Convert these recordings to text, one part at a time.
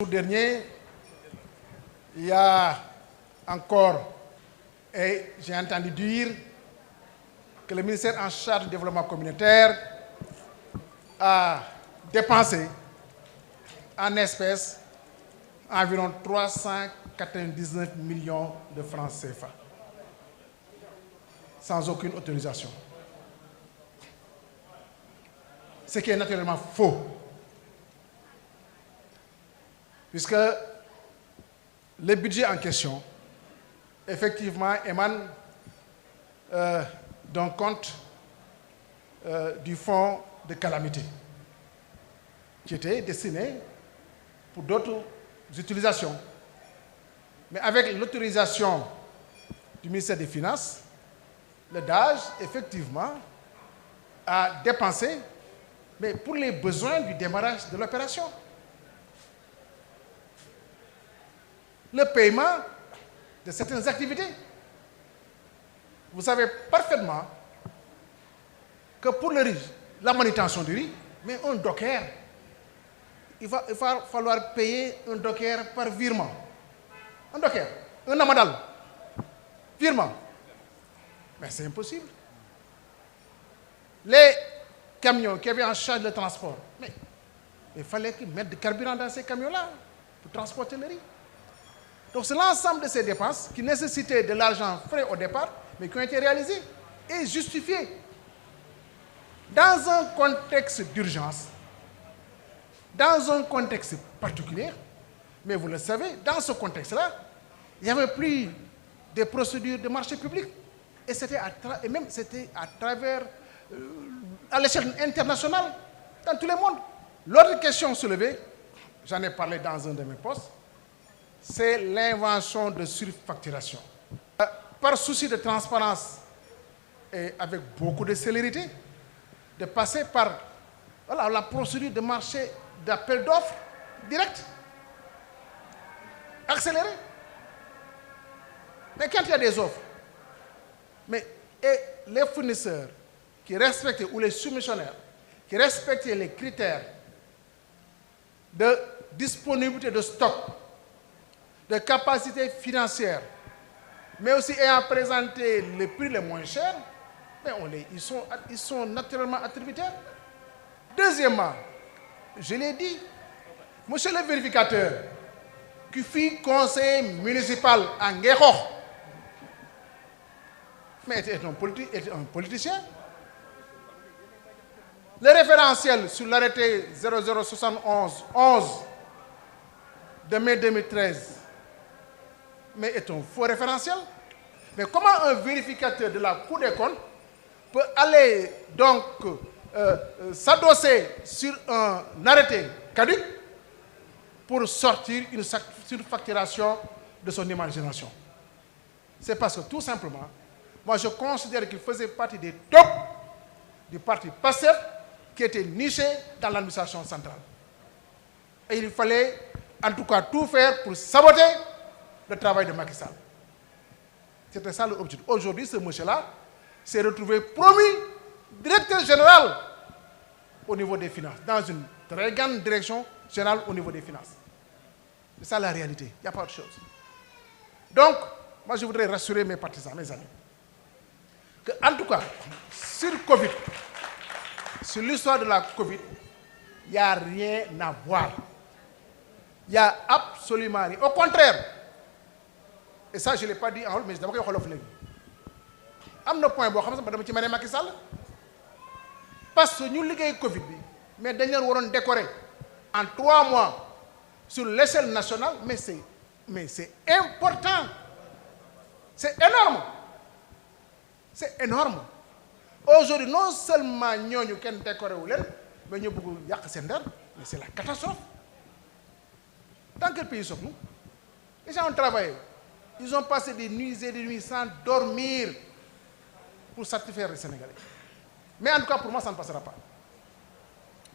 Le jour dernier, il y a encore, et j'ai entendu dire que le ministère en charge du développement communautaire a dépensé en espèces environ 399 millions de francs CFA, sans aucune autorisation. Ce qui est naturellement faux, puisque le budget en question, effectivement, émane d'un compte du fonds de calamité, qui était destiné pour d'autres utilisations. Mais avec l'autorisation du ministère des Finances, le DAGE, effectivement, a dépensé, mais pour les besoins du démarrage de l'opération. Le paiement de certaines activités. Vous savez parfaitement que pour le riz, la manutention du riz, mais un docker, il va falloir payer un docker par virement. Un docker, un amadal, virement. Mais c'est impossible. Les camions qui avaient en charge le transport, mais il fallait qu'ils mettent du carburant dans ces camions-là pour transporter le riz. Donc c'est l'ensemble de ces dépenses qui nécessitaient de l'argent frais au départ, mais qui ont été réalisées et justifiées. Dans un contexte d'urgence, dans un contexte particulier, mais vous le savez, dans ce contexte-là, il n'y avait plus de procédures de marché public. Et c'était à travers, à l'échelle internationale, dans tous les mondes. L'autre question soulevée, j'en ai parlé dans un de mes postes, c'est l'invention de surfacturation. Par souci de transparence et avec beaucoup de célérité, de passer par la procédure de marché d'appel d'offres direct, accéléré. Mais quand il y a des offres, et les fournisseurs qui respectent, ou les soumissionnaires, qui respectent les critères de disponibilité de stock, de capacité financière, mais aussi ayant présenté les prix les moins chers, mais ils sont naturellement attributaires. Deuxièmement, je l'ai dit, monsieur le vérificateur, qui fut conseiller municipal à Nguéro, mais était un politicien. Le référentiel sur l'arrêté 0071-11 de mai 2013, mais est un faux référentiel. Mais comment un vérificateur de la Cour des comptes peut aller donc s'adosser sur un arrêté caduc pour sortir une surfacturation de son imagination? C'est parce que tout simplement, moi je considère qu'il faisait partie des tops du parti PASTEF qui était niché dans l'administration centrale. Et il fallait en tout cas tout faire pour saboter le travail de Macky Sall. C'était ça l'objectif. Aujourd'hui, ce monsieur-là s'est retrouvé promu directeur général au niveau des finances, dans une très grande direction générale au niveau des finances. C'est ça la réalité, il n'y a pas autre chose. Donc, moi je voudrais rassurer mes partisans, mes amis, que en tout cas, sur Covid, sur l'histoire de la Covid, il n'y a rien à voir. Il n'y a absolument rien. Au contraire, et ça je ne l'ai pas dit en haut, mais je d'abord que je l'ai dit. Il y a un point qui est Macky Sall. Parce que nous avons Covid, mais nous avons décoré en 3 mois sur l'échelle nationale, mais c'est important. C'est énorme. C'est énorme. Aujourd'hui, non seulement nous avons décoré, mais nous avons mais c'est la catastrophe. Dans quel pays sommes-nous? Les gens ont travaillé. Ils ont passé des nuits et des nuits sans dormir pour satisfaire les Sénégalais. Mais en tout cas, pour moi, ça ne passera pas.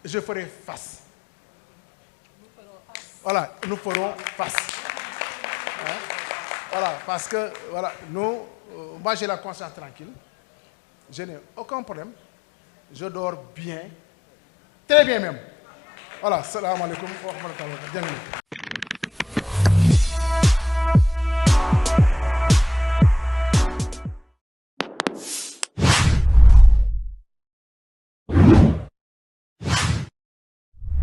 Je ferai face. Voilà, nous ferons face. Hein? Voilà, parce que, voilà, moi j'ai la conscience tranquille. Je n'ai aucun problème. Je dors bien. Très bien même. Voilà, salam alaikum wa rahmatullahi wa barakatuh.